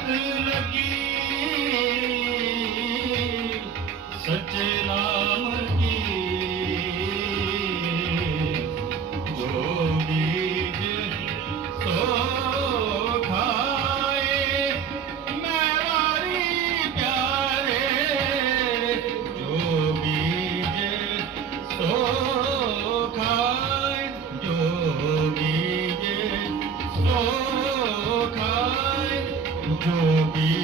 ਵਤ ਲਗੀ ਸੱਚੇ ਨਾਮ ਕੀ ਜੋ ਬੀਜ ਸੋ ਖਾਏ ਮੈਂ ਵਾਰੀ ਪਿਆਰੇ ਜੋ ਬੀਜ ਸੋ ਸੋ ਖਾਏ ਜੋ ਬੀਜ ਸੋ